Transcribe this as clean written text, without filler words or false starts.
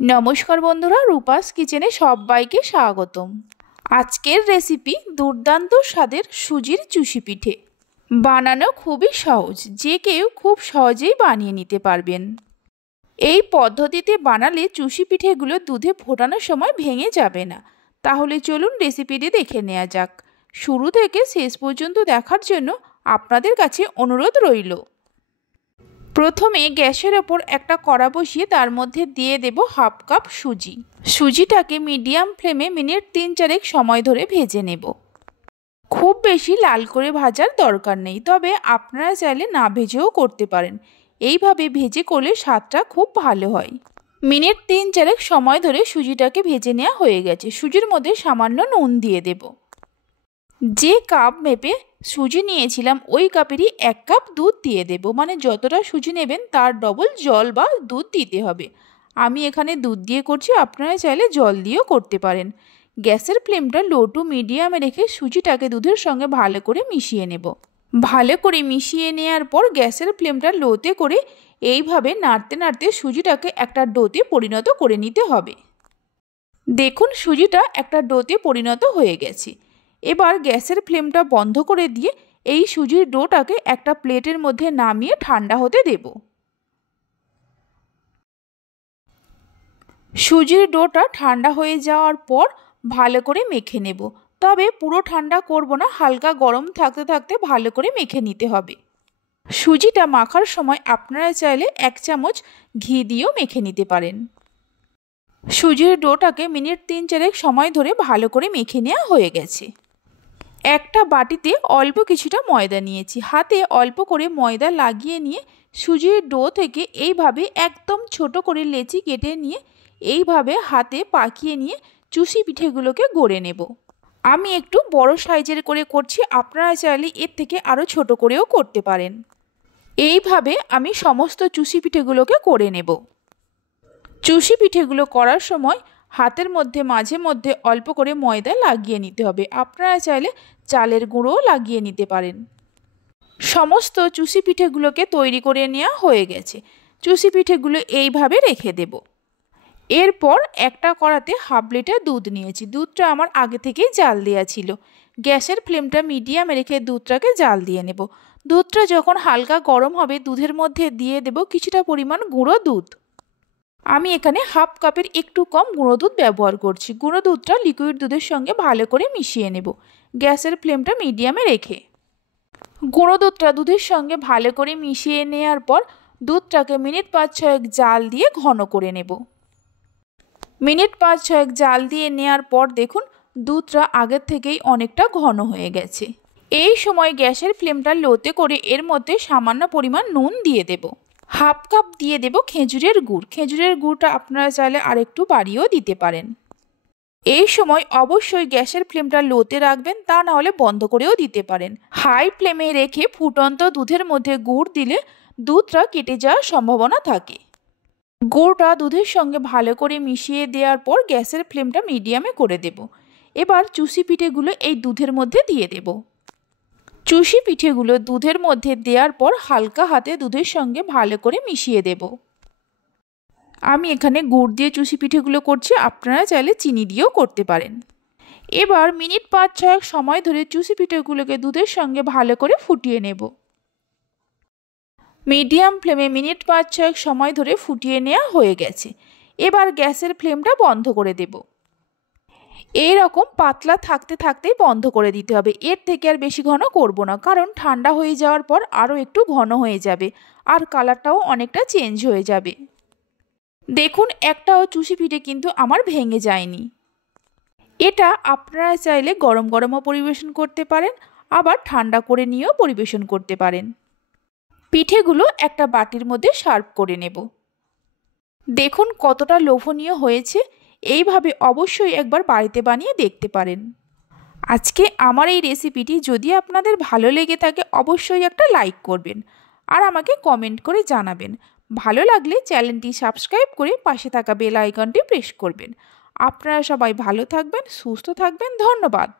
নমস্কার বন্ধুরা, রূপাস কিচেনে সবাইকে স্বাগতম। আজকের রেসিপি দুর্দান্ত স্বাদের সুজির চুষি পিঠে। বানানো খুবই সহজ, যে কেউ খুব সহজেই বানিয়ে নিতে পারবেন। এই পদ্ধতিতে বানালে চুষি পিঠেগুলো দুধে ফোটানোর সময় ভেঙে যাবে না। তাহলে চলুন রেসিপিটি দেখে নেওয়া যাক। শুরু থেকে শেষ পর্যন্ত দেখার জন্য আপনাদের কাছে অনুরোধ রইল। প্রথমে গ্যাসের ওপর একটা কড়া বসিয়ে তার মধ্যে দিয়ে দেব হাফ কাপ সুজি। সুজিটাকে মিডিয়াম ফ্লেমে মিনিট 3-4 সময় ধরে ভেজে নেব। খুব বেশি লাল করে ভাজার দরকার নেই, তবে আপনারা চাইলে না ভেজেও করতে পারেন। এইভাবে ভেজে করলে স্বাদটা খুব ভালো হয়। মিনিট 3-4 সময় ধরে সুজিটাকে ভেজে নেওয়া হয়ে গেছে। সুজির মধ্যে সামান্য নুন দিয়ে দেব। যে কাপ মেপে সুজি নিয়েছিলাম ওই কাপেরই 1 কাপ দুধ দিয়ে দেব। মানে যতটা সুজি নেবেন তার ডবল জল বা দুধ দিতে হবে। আমি এখানে দুধ দিয়ে করছি, আপনারা চাইলে জল দিয়েও করতে পারেন। গ্যাসের ফ্লেমটা লো টু মিডিয়ামে রেখে সুজিটাকে দুধের সঙ্গে ভালো করে মিশিয়ে নেব। ভালো করে মিশিয়ে নেওয়ার পর গ্যাসের ফ্লেমটা লোতে করে এইভাবে নাড়তে নাড়তে সুজিটাকে একটা ডোতে পরিণত করে নিতে হবে। দেখুন, সুজিটা একটা ডোতে পরিণত হয়ে গেছে। এবার গ্যাসের ফ্লেমটা বন্ধ করে দিয়ে এই সুজির ডোটাকে একটা প্লেটের মধ্যে নামিয়ে ঠান্ডা হতে দেব। সুজির ডোটা ঠান্ডা হয়ে যাওয়ার পর ভালো করে মেখে নেব। তবে পুরো ঠান্ডা করব না, হালকা গরম থাকতে থাকতে ভালো করে মেখে নিতে হবে। সুজিটা মাখার সময় আপনারা চাইলে 1 চামচ ঘি দিয়েও মেখে নিতে পারেন। সুজির ডোটাকে মিনিট 3-4 সময় ধরে ভালো করে মেখে নেওয়া হয়ে গেছে। একটা বাটিতে অল্প কিছুটা ময়দা নিয়েছি। হাতে অল্প করে ময়দা লাগিয়ে নিয়ে সুজির ডো থেকে এইভাবে একদম ছোট করে লেচি কেটে নিয়ে এইভাবে হাতে পাকিয়ে নিয়ে চুষি পিঠেগুলোকে গড়ে নেব। আমি একটু বড় সাইজের করে করছি, আপনারা চাইলে এর থেকে আরও ছোট করেও করতে পারেন। এইভাবে আমি সমস্ত চুষি পিঠেগুলোকে করে নেব। চুষি পিঠেগুলো করার সময় হাতের মধ্যে মাঝে মধ্যে অল্প করে ময়দা লাগিয়ে নিতে হবে। আপনারা চাইলে চালের গুঁড়োও লাগিয়ে নিতে পারেন। সমস্ত চুষি পিঠেগুলোকে তৈরি করে নেওয়া হয়ে গেছে। চুষি পিঠেগুলো এইভাবে রেখে দেব। এরপর একটা কড়াতে হাফ লিটার দুধ নিয়েছি। দুধটা আমার আগে থেকেই জাল দেওয়া ছিল। গ্যাসের ফ্লেমটা মিডিয়ামে রেখে দুধটাকে জাল দিয়ে নেব। দুধটা যখন হালকা গরম হবে দুধের মধ্যে দিয়ে দেব কিছুটা পরিমাণ গুঁড়ো দুধ। আমি এখানে হাফ কাপের একটু কম গুঁড়ো দুধ ব্যবহার করছি। গুঁড়ো দুধটা লিকুইড দুধের সঙ্গে ভালো করে মিশিয়ে নেব গ্যাসের ফ্লেমটা মিডিয়ামে রেখে। গুঁড়ো দুধটা দুধের সঙ্গে ভালো করে মিশিয়ে নেওয়ার পর দুধটাকে মিনিট 5-6 জাল দিয়ে ঘন করে নেব। মিনিট 5-6 জাল দিয়ে নেওয়ার পর দেখুন দুধটা আগের থেকেই অনেকটা ঘন হয়ে গেছে। এই সময় গ্যাসের ফ্লেমটা লোতে করে এর মধ্যে সামান্য পরিমাণ নুন দিয়ে দেব। হাফ কাপ দিয়ে দেব খেজুরের গুড়। খেজুরের গুড়টা আপনারা চাইলে আরেকটু বাড়িয়েও দিতে পারেন। এই সময় অবশ্যই গ্যাসের ফ্লেমটা লোতে রাখবেন, তা না হলে বন্ধ করেও দিতে পারেন। হাই ফ্লেমে রেখে ফুটন্ত দুধের মধ্যে গুড় দিলে দুধটা কেটে যাওয়ার সম্ভাবনা থাকে। গুড়টা দুধের সঙ্গে ভালো করে মিশিয়ে দেওয়ার পর গ্যাসের ফ্লেমটা মিডিয়ামে করে দেব। এবার চুষি পিঠেগুলো এই দুধের মধ্যে দিয়ে দেব। চুষি পিঠেগুলো দুধের মধ্যে দেওয়ার পর হালকা হাতে দুধের সঙ্গে ভালো করে মিশিয়ে দেব। আমি এখানে গুড় দিয়ে চুষি পিঠেগুলো করছি, আপনারা চাইলে চিনি দিয়েও করতে পারেন। এবার মিনিট 5-6 সময় ধরে চুষি পিঠেগুলোকে দুধের সঙ্গে ভালো করে ফুটিয়ে নেব। মিডিয়াম ফ্লেমে মিনিট 5-6 সময় ধরে ফুটিয়ে নেওয়া হয়ে গেছে। এবার গ্যাসের ফ্লেমটা বন্ধ করে দেব। এই রকম পাতলা থাকতে থাকতেই বন্ধ করে দিতে হবে। এর থেকে আর বেশি ঘন করব না, কারণ ঠান্ডা হয়ে যাওয়ার পর আরও একটু ঘন হয়ে যাবে আর কালারটাও অনেকটা চেঞ্জ হয়ে যাবে। দেখুন, একটাও চুষি পিঠে কিন্তু আমার ভেঙে যায়নি। এটা আপনারা চাইলে গরম গরমও পরিবেশন করতে পারেন, আবার ঠান্ডা করে নিয়েও পরিবেশন করতে পারেন। পিঠেগুলো একটা বাটির মধ্যে সার্ভ করে নেব। দেখুন কতটা লোভনীয় হয়েছে। এইভাবে অবশ্যই একবার বাড়িতে বানিয়ে দেখতে পারেন। আজকে আমার এই রেসিপিটি যদি আপনাদের ভালো লেগে থাকে অবশ্যই একটা লাইক করবেন আর আমাকে কমেন্ট করে জানাবেন। ভালো লাগলে চ্যানেলটি সাবস্ক্রাইব করে পাশে থাকা বেল আইকনটি প্রেস করবেন। আপনারা সবাই ভালো থাকবেন, সুস্থ থাকবেন। ধন্যবাদ।